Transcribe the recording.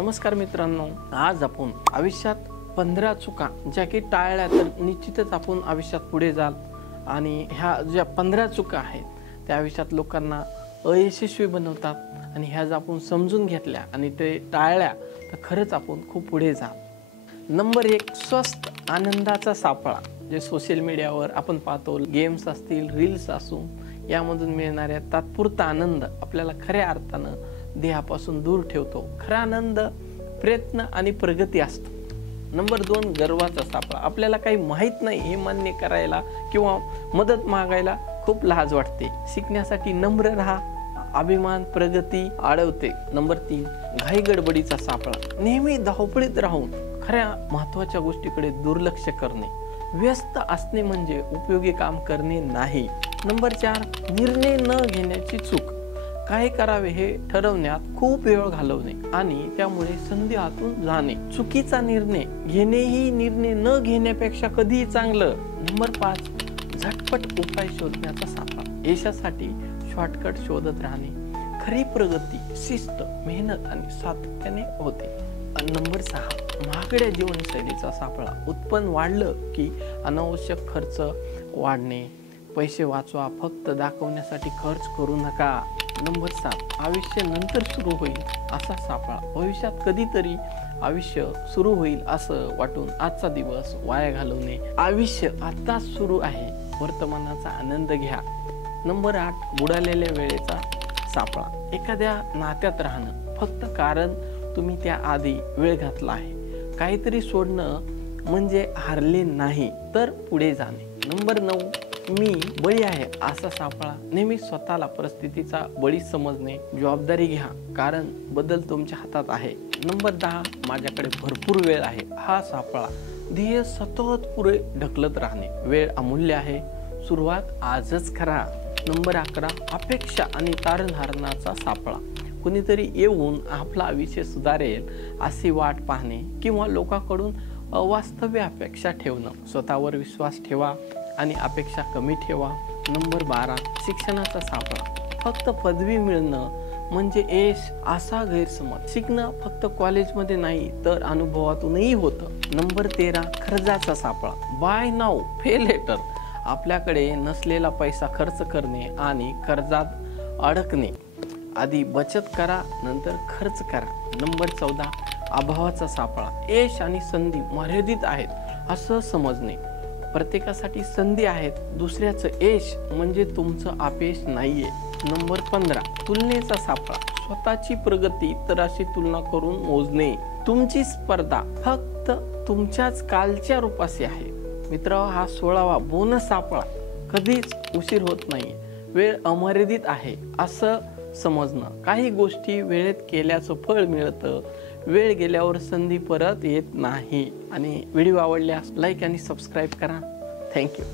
नमस्कार मित्रांनो, आज आपण आयुष्यात 15 चुका ज्या की टाळल्या तर निश्चितच आपण आयुष्यात पुढे जाल आणि ह्या ज्या 15 चुका आहेत त्या आयुष्यात लोकांना अयशस्वी बनवतात आणि ह्या जर आपण समजून घेतल्या आणि ते टाळल्या तर खरंच आपण खूप पुढे जाल। नंबर 1, स्वस्थ आनंदाचा सापळा। जे सोशल मीडियावर आपण पाहतो, गेम्स असतील, रील्स असू, यामधून मिळणाऱ्या तात्पुरता आनंद आपल्याला खऱ्या अर्थानं देहापासून दूर ठेवतो। खरा आनंद प्रयत्न आणि प्रगती असतो। नंबर 2, गर्वाचा सापळा। आपल्याला काही माहित नाही हे मान्य करायला किंवा मदत मागायला खूप लाज वाटते। शिकण्यासाठी नम्र राहा, अभिमान प्रगती अडवते। नंबर 3, घाई गडबडीचा सापळा। नेहमी धावपळीत राहून खऱ्या महत्त्वाच्या गोष्टीकडे दुर्लक्ष करणे। व्यस्त असणे म्हणजे उपयोगी काम करणे नाही। नंबर 4, निर्णय न घेण्याची चूक। काय करावे हे ठरवण्यात खूप वेळ घालवणे आणि त्यामुळे संधी हातून जाणे। चुकीचा निर्णय घेणे ही निर्णय न घेण्यापेक्षा कधीही चांगलं। नंबर 5, झटपट उपाय शोधण्याचा सापळा। यशासाठी शॉर्टकट शोधत राहणे। खरी प्रगती शिस्त, मेहनत आणि सातत्याने होते। नंबर 6, महागड्या जीवनशैलीचा सापळा। उत्पन्न वाढलं की अनावश्यक खर्च वाढणे। पैसे वाचवा, फक्त दाखवण्यासाठी खर्च करू नका। नंबर 7, आयुष्य नंतर सुरू होईल असा सापळा। भविष्यात कधीतरी आयुष्य सुरू होईल असं वाटून आजचा दिवस वाया घालवणे। आयुष्य आताच सुरू आहे, वर्तमानाचा आनंद घ्या। नंबर 8, बुडालेल्या वेळेचा सापळा। एखाद्या नात्यात राहणं फक्त कारण तुम्ही त्या आधी वेळ घातला आहे। काहीतरी सोडणं म्हणजे हारले नाही तर पुढे जाणे। नंबर 9, मी बळी आहे असा सापळा। नेहमी स्वतःला परिस्थितीचा बळी समजणे। जबाबदारी घ्या कारण बदल तुमच्या हातात आहे। नंबर 10, माझ्याकडे भरपूर वेळ आहे हा सापळा। ध्येय सतत पुढे ढकलत राहणे। वेळ अमूल्य आहे, सुरुवात आजच करा। नंबर 11, अपेक्षा आणि तारणहारणाचा सापळा। कुणीतरी येऊन आपला आयुष्य सुधारेल अशी वाट पाहणे किंवा लोकांकडून अवास्तव्य अपेक्षा ठेवणं। स्वतःवर विश्वास ठेवा आणि अपेक्षा कमी ठेवा। नंबर 12, शिक्षणाचा सापळा। फक्त पदवी मिळणं म्हणजे यश असा गैरसमज। शिकणं फक्त कॉलेजमध्ये नाही तर अनुभवातूनही होतं। नंबर 13, कर्जाचा सापळा। बाय नाऊ पे लेटर। आपल्याकडे नसलेला पैसा खर्च करणे आणि कर्जात अडकणे। आधी बचत करा, नंतर खर्च करा। नंबर 14, अभावाचा सापळा। यश आणि संधी मर्यादित आहेत असं समजणे। प्रत्येकासाठी संधी आहेत, दुसऱ्याचं यश म्हणजे तुमचं अपयश नाहीये। नंबर 15, तुलनेचा सापळा। स्वतःची प्रगती इतरांशी तुलना करून मोजणे। तुमची स्पर्धा फक्त तुमच्याच कालच्या रूपाशी आहे। मित्र, हा 16वा बोनस सापळा। कधीच उशीर होत नाही, वेळ अमर्यादित आहे असं समजणं। काही गोष्टी वेळेत केल्याचं फळ मिळतं, वेळ गेल्यावर संधी परत येत नाही। आणि व्हिडिओ आवडल्यास लाईक आणि सबस्क्राईब करा। थँक्यू।